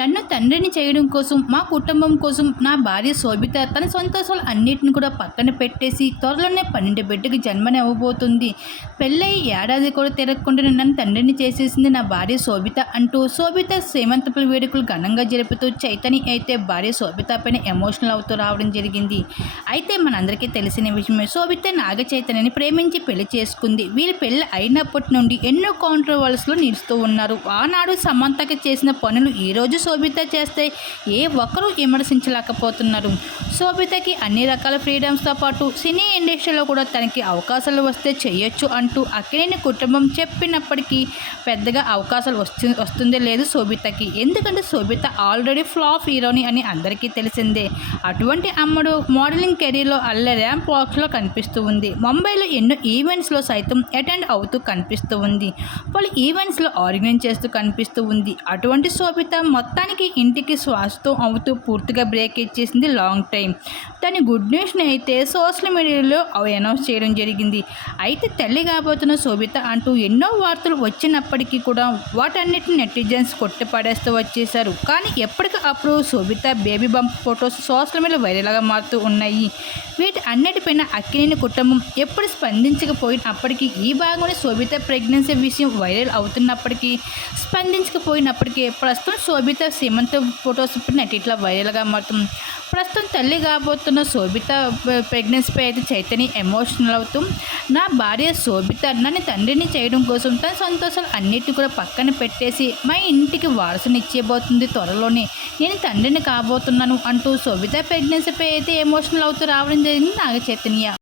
నన్ను తండ్రిని చేయడం కోసం, మా కుటుంబం కోసం నా భార్య శోభిత తన సంతోషాలు అన్నిటిని కూడా పక్కన పెట్టేసి త్వరలోనే 12 బిడ్డకి జన్మనివ్వబోతుంది. పెళ్ళై ఏడాది కూడా తిరగకుండానే నన్ను తండ్రిని చేసేసింది నా భార్య శోభిత అంటూ శోభిత సీమంతపు వేడుకలు ఘనంగా జరుపుతూ చైతన్య అయితే భార్య శోభిత పైన ఎమోషనల్ అవుతూ రావడం జరిగింది. అయితే మనందరికీ తెలిసిన విషయమే, శోభిత నాగ చైతన్యని ప్రేమించి పెళ్లి చేసుకుంది. వీరి పెళ్లి అయినప్పటి నుండి ఎన్నో కాంట్రవర్సీలు నిలుస్తూ ఉన్నారు. ఆనాడు సమంతకి చేసిన పనులు ఈరోజు శోభిత చేస్తే ఏ ఒక్కరూ విమర్శించలేకపోతున్నారు. శోభితకి అన్ని రకాల ఫ్రీడమ్స్తో పాటు సినీ ఇండస్ట్రీలో కూడా తనకి అవకాశాలు వస్తే చేయొచ్చు అంటూ అక్కినేని కుటుంబం చెప్పినప్పటికీ పెద్దగా అవకాశాలు వస్తుందే లేదు శోభితకి. ఎందుకంటే శోభిత ఆల్రెడీ ఫ్లాప్ హీరోని అని అందరికీ తెలిసిందే. అటువంటి అమ్మడు మోడలింగ్ కెరీర్లో ర్యాంప్ వాక్స్లో కనిపిస్తూ ఉంది. ముంబైలో ఎన్నో ఈవెంట్స్లో సైతం అటెండ్ అవుతూ కనిపిస్తూ ఉంది. పలు ఈవెంట్స్లో ఆర్గనైజ్ చేస్తూ కనిపిస్తూ ఉంది. అటువంటి శోభిత మొత్తానికి ఇంటికి శ్వాసతో అవుతూ పూర్తిగా బ్రేక్ ఇచ్చేసింది లాంగ్ టైం. దాని గుడ్ న్యూస్ని అయితే సోషల్ మీడియాలో అనౌన్స్ చేయడం జరిగింది. అయితే తల్లి కాబోతున్న శోభిత అంటూ ఎన్నో వార్తలు వచ్చినప్పటికీ కూడా వాటన్నిటిని నెటిజన్స్ కొట్టిపడేస్తూ వచ్చేశారు. కానీ ఎప్పటికప్పుడు శోభిత బేబీ బంప్ ఫొటోస్ సోషల్ మీడియాలో వైరల్గా మారుతూ ఉన్నాయి. వీటి అన్నిటిపైన అక్కినేని కుటుంబం ఎప్పుడు స్పందించకపోయినప్పటికీ ఈ భాగంలో శోభిత ప్రెగ్నెన్సీ విషయం వైరల్ అవుతున్నప్పటికీ స్పందించకపోయినప్పటికీ ప్రస్తుతం శోభిత సీమంత ఫొటోస్ నెట్ ఇట్లా వైరల్గా మారుతుంది. ప్రస్తుతం తల్లి కాబోతున్న శోభిత ప్రెగ్నెన్సీపై అయితే చైతన్య ఎమోషనల్ అవుతూ నా భార్య శోభిత నన్ను తండ్రిని చేయడం కోసం తన సంతోషాలు అన్నిటిని కూడా పక్కన పెట్టేసి మా ఇంటికి వారసుని ఇచ్చేయబోతుంది. త్వరలోనే నేను తండ్రిని కాబోతున్నాను అంటూ శోభిత ప్రెగ్నెన్సీపై అయితే ఎమోషనల్ అవుతూ రావడం జరిగింది నాగ చైతన్య.